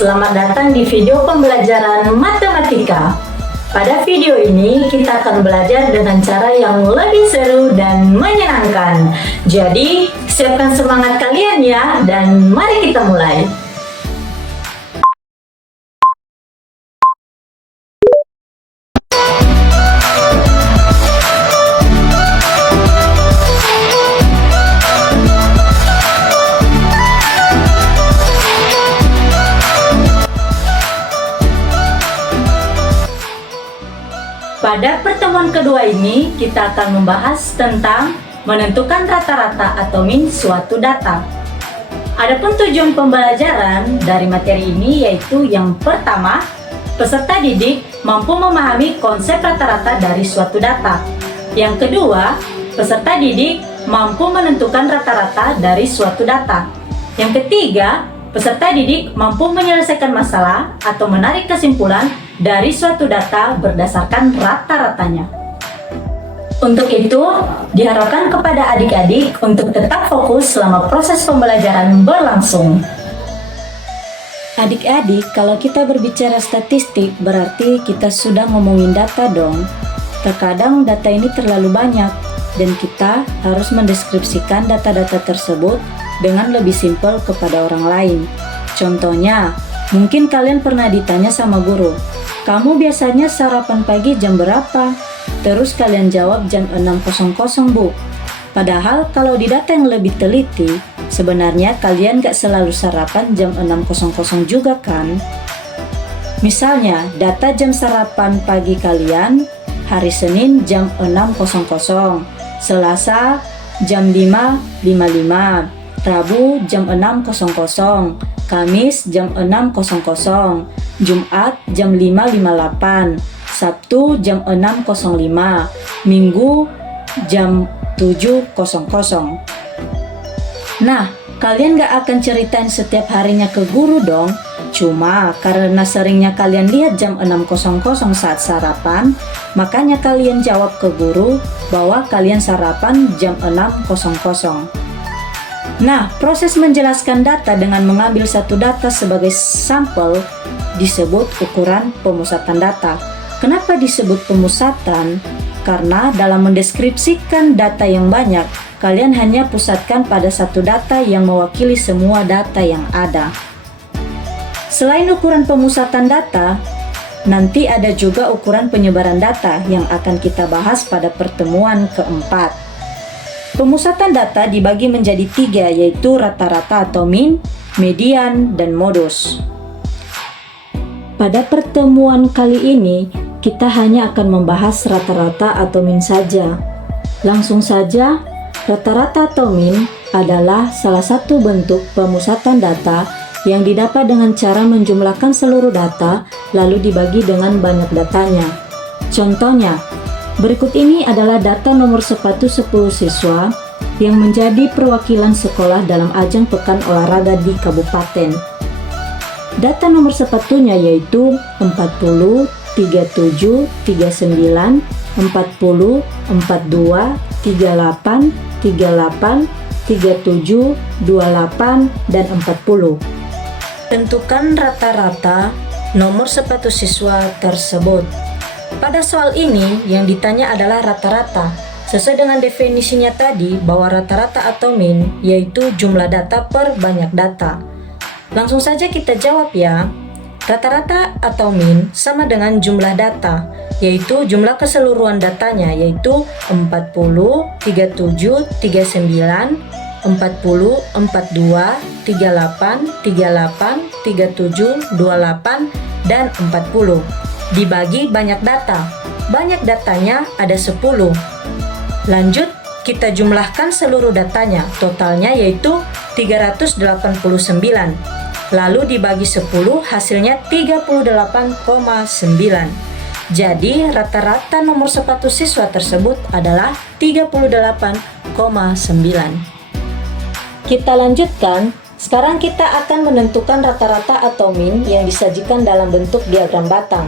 Selamat datang di video pembelajaran matematika. Pada video ini kita akan belajar dengan cara yang lebih seru dan menyenangkan. Jadi, siapkan semangat kalian ya, dan mari kita mulai. Pada pertemuan kedua ini, kita akan membahas tentang menentukan rata-rata atau min suatu data. Adapun tujuan pembelajaran dari materi ini yaitu yang pertama, peserta didik mampu memahami konsep rata-rata dari suatu data. Yang kedua, peserta didik mampu menentukan rata-rata dari suatu data. Yang ketiga, peserta didik mampu menyelesaikan masalah atau menarik kesimpulan dari suatu data berdasarkan rata-ratanya. Untuk itu, diharapkan kepada adik-adik untuk tetap fokus selama proses pembelajaran berlangsung. Adik-adik, kalau kita berbicara statistik, berarti kita sudah ngomongin data dong. Terkadang data ini terlalu banyak, dan kita harus mendeskripsikan data-data tersebut dengan lebih simpel kepada orang lain. Contohnya, mungkin kalian pernah ditanya sama guru, "Kamu biasanya sarapan pagi jam berapa?" Terus kalian jawab jam 6.00 Bu. Padahal kalau di data yang lebih teliti, sebenarnya kalian gak selalu sarapan jam 6.00 juga kan? Misalnya, data jam sarapan pagi kalian hari Senin jam 6.00, Selasa jam 5.55, Rabu jam 6.00, Kamis jam 6.00, Jumat jam 5.58, Sabtu jam 6.05, Minggu jam 7.00. Nah, kalian gak akan ceritain setiap harinya ke guru dong. Cuma karena seringnya kalian lihat jam 6.00 saat sarapan, makanya kalian jawab ke guru bahwa kalian sarapan jam 6.00. Nah, proses menjelaskan data dengan mengambil satu data sebagai sampel disebut ukuran pemusatan data. Kenapa disebut pemusatan? Karena dalam mendeskripsikan data yang banyak, kalian hanya pusatkan pada satu data yang mewakili semua data yang ada. Selain ukuran pemusatan data, nanti ada juga ukuran penyebaran data yang akan kita bahas pada pertemuan keempat. Pemusatan data dibagi menjadi 3, yaitu rata-rata atau min, median, dan modus. Pada pertemuan kali ini, kita hanya akan membahas rata-rata atau min saja. Langsung saja, rata-rata atau min adalah salah satu bentuk pemusatan data yang didapat dengan cara menjumlahkan seluruh data lalu dibagi dengan banyak datanya. Contohnya, berikut ini adalah data nomor sepatu 10 siswa yang menjadi perwakilan sekolah dalam ajang pekan olahraga di kabupaten. Data nomor sepatunya yaitu 40, 37, 39, 40, 42, 38, 38, 37, 28, dan 40. Tentukan rata-rata nomor sepatu siswa tersebut. Pada soal ini, yang ditanya adalah rata-rata. Sesuai dengan definisinya tadi, bahwa rata-rata atau min yaitu jumlah data per banyak data. Langsung saja kita jawab ya. Rata-rata atau min sama dengan jumlah data, yaitu jumlah keseluruhan datanya, yaitu 40, 37, 39, 40, 42, 38, 38, 37, 28, dan 40. Dibagi banyak data. Banyak datanya ada 10. Lanjut, kita jumlahkan seluruh datanya. Totalnya yaitu 389. Lalu dibagi 10, hasilnya 38,9. Jadi, rata-rata nomor sepatu siswa tersebut adalah 38,9. Kita lanjutkan. Sekarang kita akan menentukan rata-rata atau min yang disajikan dalam bentuk diagram batang.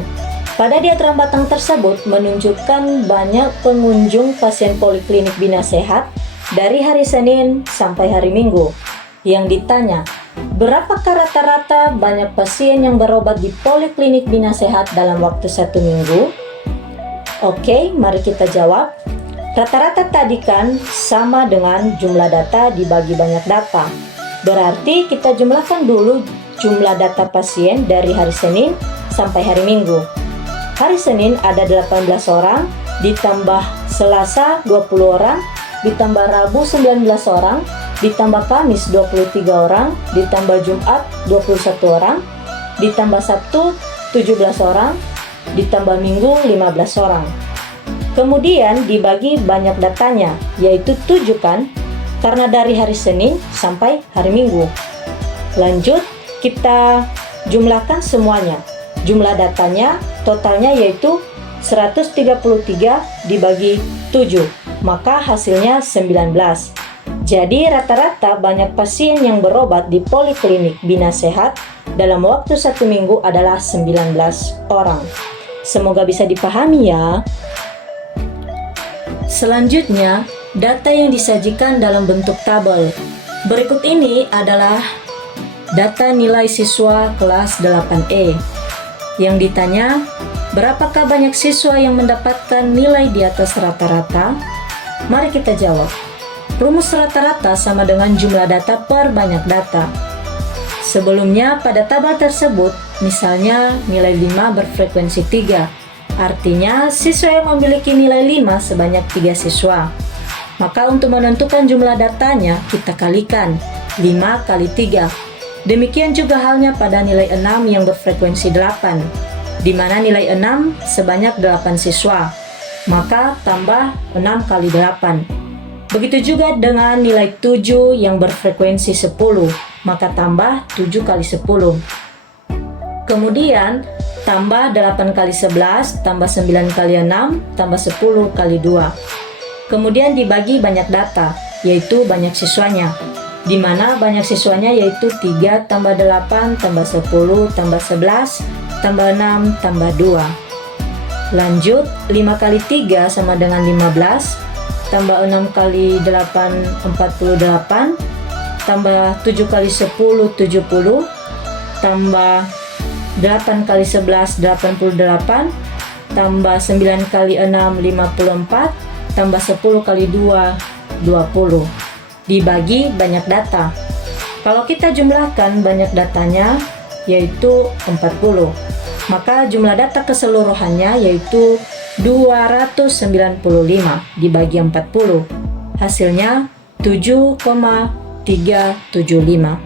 Pada diagram batang tersebut menunjukkan banyak pengunjung pasien poliklinik Bina Sehat dari hari Senin sampai hari Minggu. Yang ditanya, Berapakah rata-rata banyak pasien yang berobat di Poliklinik Bina Sehat dalam waktu 1 minggu? Oke, mari kita jawab. Rata-rata tadi kan sama dengan jumlah data dibagi banyak data. Berarti kita jumlahkan dulu jumlah data pasien dari hari Senin sampai hari Minggu. Hari Senin ada 18 orang, ditambah Selasa 20 orang, ditambah Rabu 19 orang, ditambah Kamis 23 orang, ditambah Jumat 21 orang, ditambah Sabtu 17 orang, ditambah Minggu 15 orang. Kemudian dibagi banyak datanya, yaitu 7 kan, karena dari hari Senin sampai hari Minggu. Lanjut, kita jumlahkan semuanya. Jumlah datanya totalnya yaitu 133 dibagi 7, maka hasilnya 19. Jadi rata-rata banyak pasien yang berobat di Poliklinik Bina Sehat dalam waktu 1 minggu adalah 19 orang. Semoga bisa dipahami ya. Selanjutnya, data yang disajikan dalam bentuk tabel. Berikut ini adalah data nilai siswa kelas 8E. Yang ditanya, berapakah banyak siswa yang mendapatkan nilai di atas rata-rata? Mari kita jawab. Rumus rata-rata sama dengan jumlah data per banyak data. Sebelumnya pada tabel tersebut, misalnya nilai 5 berfrekuensi 3. Artinya siswa yang memiliki nilai 5 sebanyak 3 siswa. Maka untuk menentukan jumlah datanya, kita kalikan 5 kali 3. Demikian juga halnya pada nilai 6 yang berfrekuensi 8, di mana nilai 6 sebanyak 8 siswa. Maka tambah 6 kali 8. Begitu juga dengan nilai 7 yang berfrekuensi 10, maka tambah 7 kali 10. Kemudian tambah 8 kali 11, tambah 9 kali 6, tambah 10 kali 2. Kemudian dibagi banyak data, yaitu banyak siswanya, di mana banyak siswanya yaitu 3 tambah 8 tambah 10 tambah 11 tambah 6 tambah 2. Lanjut, 5 kali 3 sama dengan 15, tambah 6 kali 8 48, tambah 7 kali 10 70, tambah 8 kali 11 88, tambah 9 kali 6 54, tambah 10 kali 2 20. Dibagi banyak data. Kalau kita jumlahkan banyak datanya yaitu 40. Maka jumlah data keseluruhannya yaitu 295 dibagi 40. Hasilnya 7,375.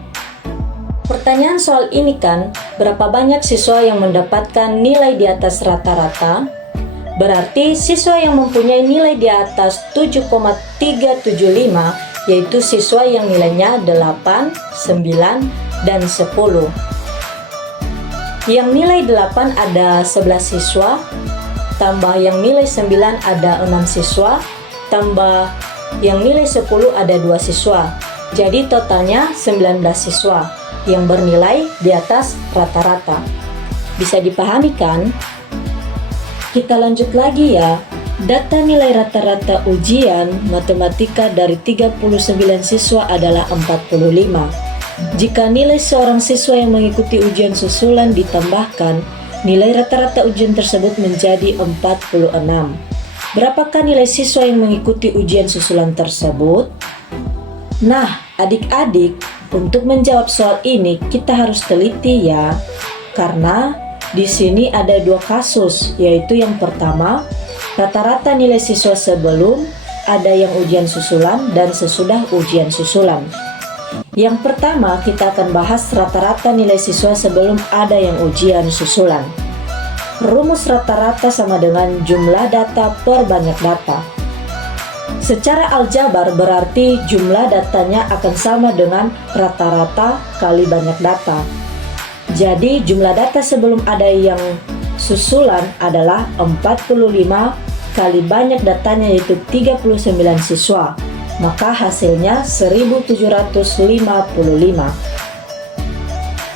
Pertanyaan soal ini kan, berapa banyak siswa yang mendapatkan nilai di atas rata-rata? Berarti siswa yang mempunyai nilai di atas 7,375 yaitu siswa yang nilainya 8, 9, dan 10. Yang nilai 8 ada 11 siswa, tambah yang nilai 9 ada 6 siswa, tambah yang nilai 10 ada 2 siswa. Jadi totalnya 19 siswa yang bernilai di atas rata-rata. Bisa dipahami kan? Kita lanjut lagi ya. Data nilai rata-rata ujian matematika dari 39 siswa adalah 45. Jika nilai seorang siswa yang mengikuti ujian susulan ditambahkan, nilai rata-rata ujian tersebut menjadi 46. Berapakah nilai siswa yang mengikuti ujian susulan tersebut? Nah, adik-adik, untuk menjawab soal ini kita harus teliti ya. Karena di sini ada 2 kasus, yaitu yang pertama, rata-rata nilai siswa sebelum ada yang ujian susulan dan sesudah ujian susulan. Yang pertama, kita akan bahas rata-rata nilai siswa sebelum ada yang ujian susulan. Rumus rata-rata sama dengan jumlah data per banyak data. Secara aljabar berarti jumlah datanya akan sama dengan rata-rata kali banyak data. Jadi jumlah data sebelum ada yang susulan adalah 45 kali banyak datanya yaitu 39 siswa. Maka hasilnya 1755.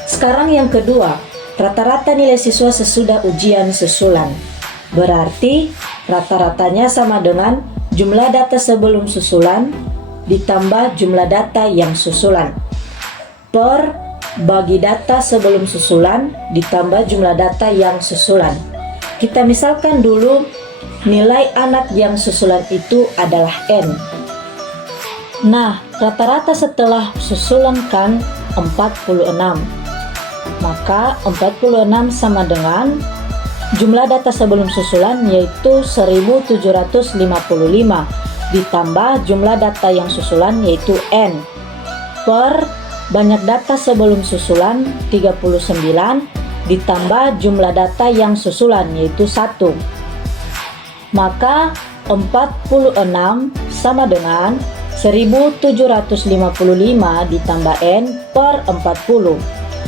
Sekarang yang kedua, rata-rata nilai siswa sesudah ujian susulan. Berarti rata-ratanya sama dengan jumlah data sebelum susulan ditambah jumlah data yang susulan. per bagi data sebelum susulan ditambah jumlah data yang susulan. Kita misalkan dulu nilai anak yang susulan itu adalah N. Nah, rata-rata setelah susulan kan 46. Maka 46 sama dengan jumlah data sebelum susulan yaitu 1755 ditambah jumlah data yang susulan yaitu N per banyak data sebelum susulan 39 ditambah jumlah data yang susulan yaitu 1. Maka 46 sama dengan 1755 ditambah N per 40.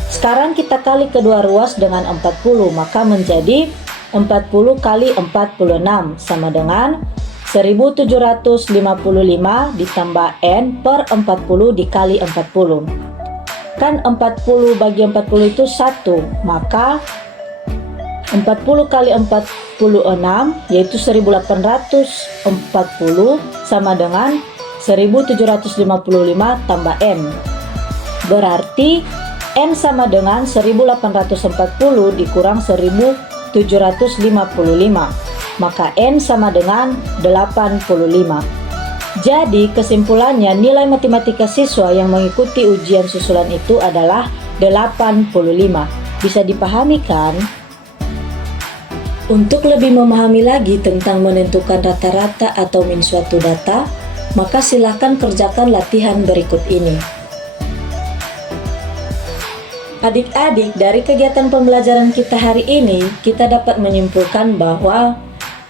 Sekarang kita kali kedua ruas dengan 40, maka menjadi 40 kali 46 sama dengan 1755 ditambah N per 40 dikali 40. Kan 40 bagi 40 itu 1, maka 40 kali 46 yaitu 1840 sama dengan 1755 tambah N. Berarti N sama dengan 1840 dikurang 1755, maka N sama dengan 85. Jadi kesimpulannya nilai matematika siswa yang mengikuti ujian susulan itu adalah 85. Bisa dipahami kan? Untuk lebih memahami lagi tentang menentukan rata-rata atau min suatu data, maka silakan kerjakan latihan berikut ini. Adik-adik, dari kegiatan pembelajaran kita hari ini, kita dapat menyimpulkan bahwa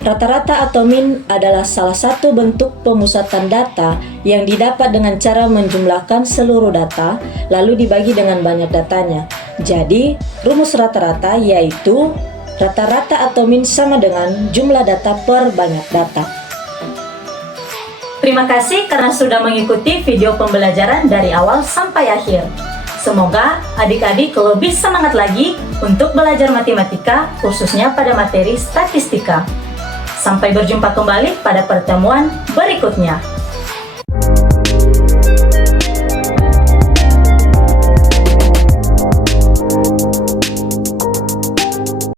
rata-rata atau min adalah salah satu bentuk pemusatan data yang didapat dengan cara menjumlahkan seluruh data lalu dibagi dengan banyak datanya. Jadi, rumus rata-rata yaitu rata-rata atau min sama dengan jumlah data per banyak data. Terima kasih karena sudah mengikuti video pembelajaran dari awal sampai akhir. Semoga adik-adik lebih semangat lagi untuk belajar matematika, khususnya pada materi statistika. Sampai berjumpa kembali pada pertemuan berikutnya.